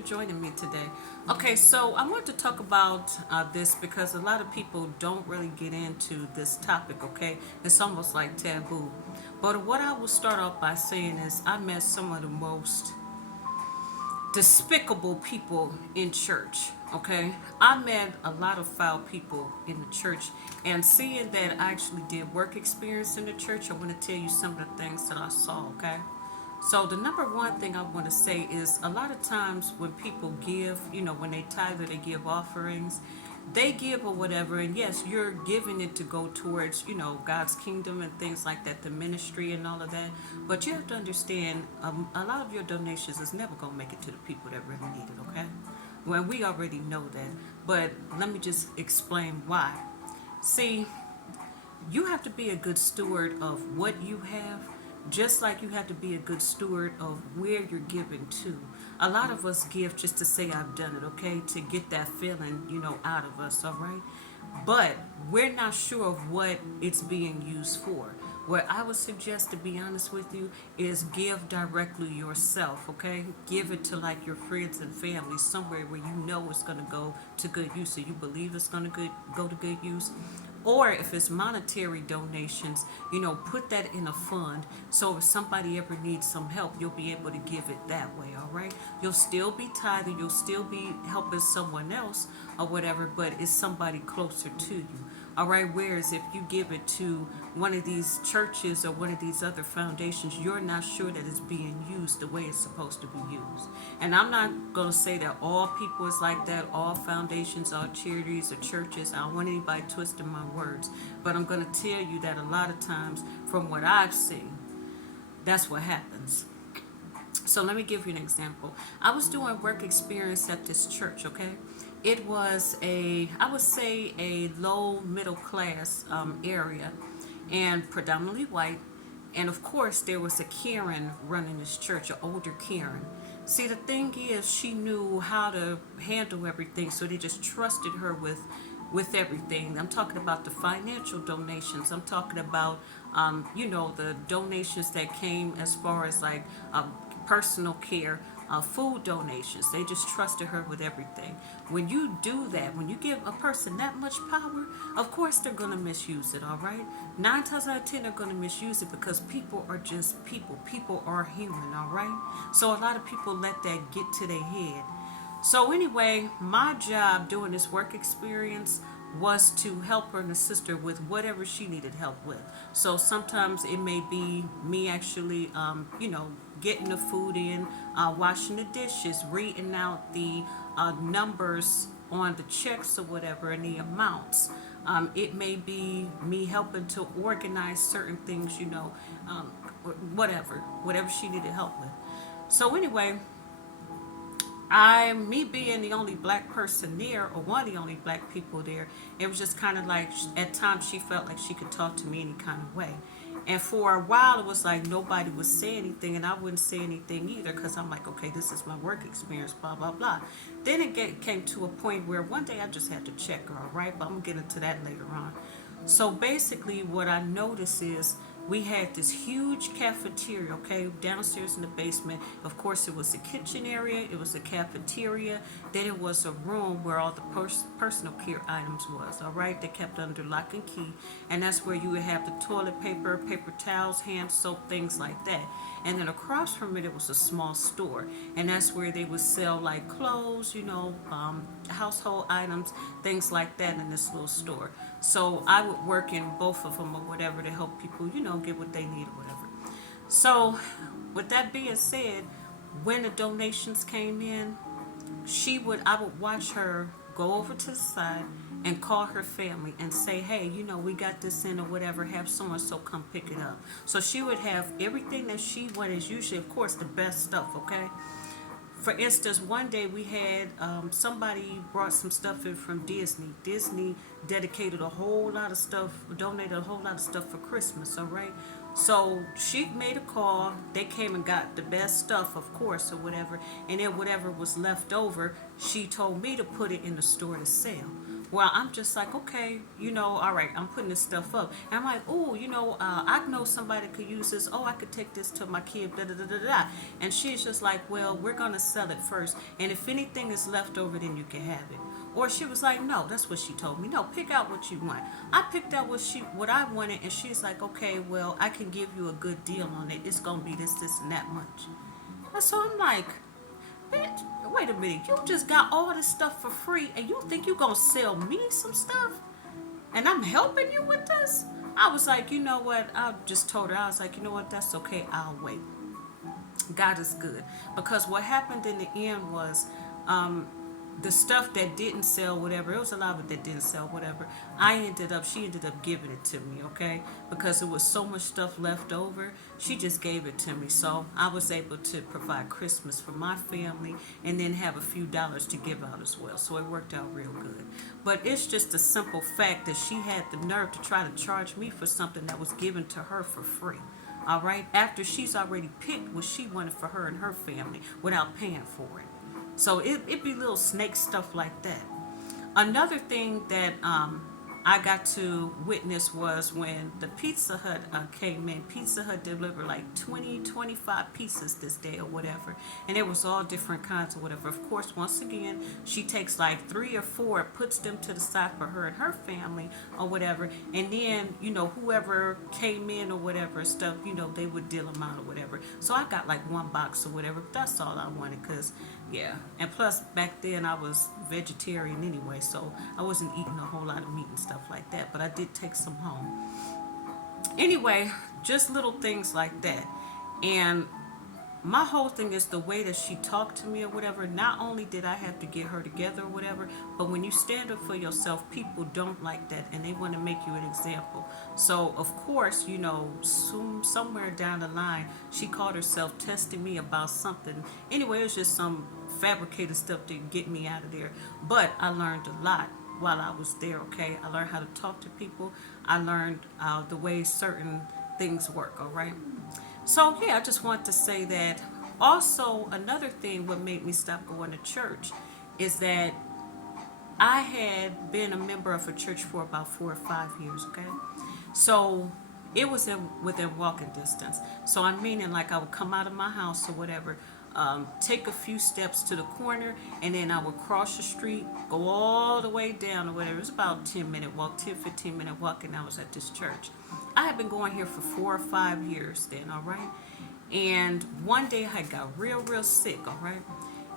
for joining me today. Okay, so I want to talk about this because a lot of people don't really get into this topic, okay? It's almost like taboo. But what I will start off by saying is I met some of the most despicable people in church, okay? I met a lot of foul people in the church, and seeing that I actually did work experience in the church, I want to tell you some of the things that I saw, okay? So the number one thing I want to say is a lot of times when people give, when they tithe or they give offerings, they give or whatever, and yes, you're giving it to go towards, God's kingdom and things like that, the ministry and all of that. But you have to understand, a lot of your donations is never going to make it to the people that really need it, okay? Well, we already know that. But let me just explain why. See, you have to be a good steward of what you have, just like you have to be a good steward of where you're giving to. A lot of us give just to say I've done it, okay, to get that feeling, out of us, all right? But we're not sure of what it's being used for. What I would suggest, to be honest with you, is give directly yourself, okay? Give it to like your friends and family, somewhere where you know it's going to go to good use, so you believe it's going to go to good use. Or if it's monetary donations, put that in a fund, so if somebody ever needs some help, you'll be able to give it that way, all right? You'll still be tithing, you'll still be helping someone else or whatever, but it's somebody closer to you. All right, whereas if you give it to one of these churches or one of these other foundations, you're not sure that it's being used the way it's supposed to be used. And I'm not going to say that all people is like that, all foundations, all charities or churches. I don't want anybody twisting my words. But I'm going to tell you that a lot of times, from what I've seen, that's what happens. So let me give you an example. I was doing work experience at this church, okay? It was I would say, a low middle class area, and predominantly white. And of course, there was a Karen running this church, an older Karen. See, the thing is, she knew how to handle everything, so they just trusted her with everything. I'm talking about the financial donations. I'm talking about, the donations that came as far as like personal care, food donations. They just trusted her with everything. When you do that, when you give a person that much power, of course they're going to misuse it, all right? 9 times out of 10, they're going to misuse it because people are just people. People are human, all right? So a lot of people let that get to their head. So anyway, my job doing this work experience was to help her and assist her with whatever she needed help with. So sometimes it may be me actually, getting the food in, washing the dishes, reading out the numbers on the checks or whatever and the amounts. It may be me helping to organize certain things, whatever she needed help with. So anyway, me being the only black person there, or one of the only black people there, it was just kind of like at times she felt like she could talk to me any kind of way. And for a while, it was like nobody would say anything, and I wouldn't say anything either because I'm like, okay, this is my work experience, blah, blah, blah. Then came to a point where one day I just had to check her, all right? But I'm going to get into that later on. So basically, what I noticed is we had this huge cafeteria, okay, downstairs in the basement. Of course, it was a kitchen area, it was a cafeteria, then it was a room where all the personal care items was, all right? They kept under lock and key, and that's where you would have the toilet paper, paper towels, hand soap, things like that. And then across from it, it was a small store, and that's where they would sell like clothes, household items, things like that in this little store. So I would work in both of them or whatever to help people, get what they need or whatever. So, with that being said, when the donations came in, I would watch her go over to the side and call her family and say, hey, we got this in or whatever, have so and so come pick it up. So she would have everything that she wanted, usually, of course, the best stuff, okay? For instance, one day we had somebody brought some stuff in from Disney. Disney dedicated a whole lot of stuff, donated a whole lot of stuff for Christmas, all right? So she made a call. They came and got the best stuff, of course, or whatever. And then whatever was left over, she told me to put it in the store to sell. Well, I'm just like, okay, all right, I'm putting this stuff up. And I'm like, oh, I know somebody could use this. Oh, I could take this to my kid, da da da da da. And she's just like, well, we're going to sell it first. And if anything is left over, then you can have it. Or she was like, no, that's what she told me. No, pick out what you want. I picked out what I wanted, and she's like, okay, well, I can give you a good deal on it. It's going to be this, and that much. And so I'm like, bitch, wait a minute. You just got all this stuff for free, and you think you gonna sell me some stuff? And I'm helping you with this? I was like, you know what? I just told her, I was like, you know what? That's okay. I'll wait. God is good. Because what happened in the end was the stuff that didn't sell, whatever, it was a lot of it that didn't sell, whatever. She ended up giving it to me, okay? Because there was so much stuff left over, she just gave it to me. So I was able to provide Christmas for my family and then have a few dollars to give out as well. So it worked out real good. But it's just a simple fact that she had the nerve to try to charge me for something that was given to her for free. All right, after she's already picked what she wanted for her and her family without paying for it. So it be little snake stuff like that. Another thing that I got to witness was when the Pizza Hut came in. Pizza Hut delivered like 20, 25 pizzas this day or whatever. And it was all different kinds or whatever. Of course, once again, she takes like 3 or 4, puts them to the side for her and her family or whatever. And then, whoever came in or whatever stuff, they would deal them out or whatever. So I got like 1 box or whatever. That's all I wanted because, yeah. And plus, back then I was vegetarian anyway. So I wasn't eating a whole lot of meat and stuff like that. But I did take some home. Anyway, just little things like that. And my whole thing is the way that she talked to me or whatever. Not only did I have to get her together or whatever, but when you stand up for yourself, people don't like that and they want to make you an example. So of course, somewhere down the line, she called herself testing me about something. Anyway, it was just some fabricated stuff to get me out of there. But I learned a lot while I was there. Okay, I learned how to talk to people. I learned the way certain things work. All right. So yeah, I just want to say that. Also, another thing what made me stop going to church is that I had been a member of a church for about 4 or 5 years. Okay, so it was within walking distance. So I'm meaning like I would come out of my house or whatever, take a few steps to the corner, and then I would cross the street, go all the way down or whatever. It was about 10-minute walk, 10-15 minute walk, and I was at this church. I had been going here for 4 or 5 years then, all right? And one day I got real, real sick, all right?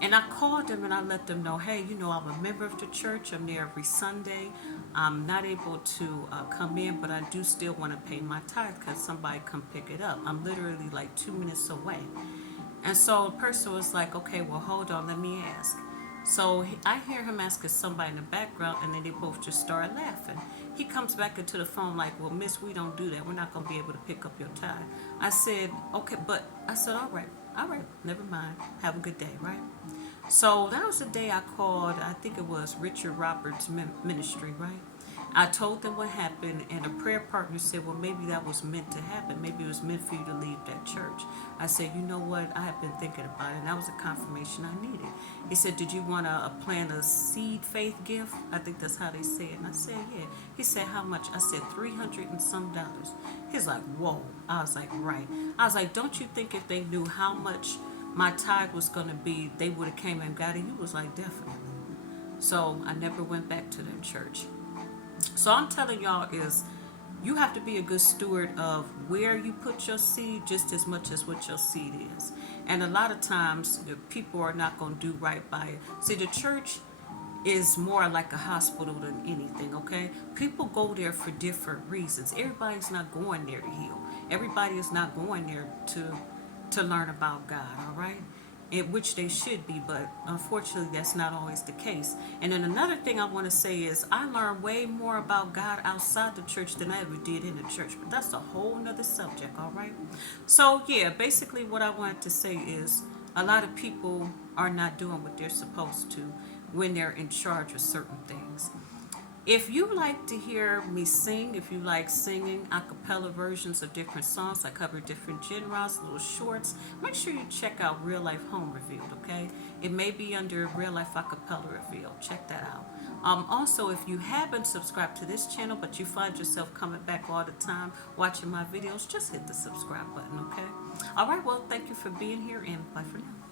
And I called them and I let them know, hey, I'm a member of the church. I'm there every Sunday. I'm not able to come in, but I do still want to pay my tithe because somebody come pick it up. I'm literally like 2 minutes away. And so the person was like, okay, well, hold on, let me ask. So I hear him asking somebody in the background, and then they both just start laughing. He comes back into the phone like, well, miss, we don't do that. We're not going to be able to pick up your tithe. I said, okay, but I said, all right, never mind. Have a good day, right? So that was the day I called, I think it was Richard Roberts' ministry, right? I told them what happened, and a prayer partner said, well, maybe that was meant to happen. Maybe it was meant for you to leave that church. I said, you know what? I have been thinking about it, and that was a confirmation I needed. He said, did you want to plant a seed faith gift? I think that's how they say it. And I said, yeah. He said, how much? I said, 300 and some dollars. He's like, whoa. I was like, right. I was like, don't you think if they knew how much my tithe was going to be, they would have came and got it? He was like, definitely. So I never went back to that church. So I'm telling y'all is you have to be a good steward of where you put your seed just as much as what your seed is. And a lot of times people are not going to do right by it. See, the church is more like a hospital than anything, okay? People go there for different reasons. Everybody's not going there to heal. Everybody is not going there to learn about God, all right? Which they should be, but unfortunately that's not always the case. And then another thing I want to say is I learned way more about God outside the church than I ever did in the church, but that's a whole nother subject, all right? So yeah, basically what I wanted to say is a lot of people are not doing what they're supposed to when they're in charge of certain things. If you like to hear me sing, if you like singing a cappella versions of different songs, I cover different genres, little shorts, make sure you check out Real Life Home Reviewed, okay? It may be under Real Life Acapella Reveal. Check that out. Also, if you haven't subscribed to this channel, but you find yourself coming back all the time watching my videos, just hit the subscribe button, okay? All right, well, thank you for being here, and bye for now.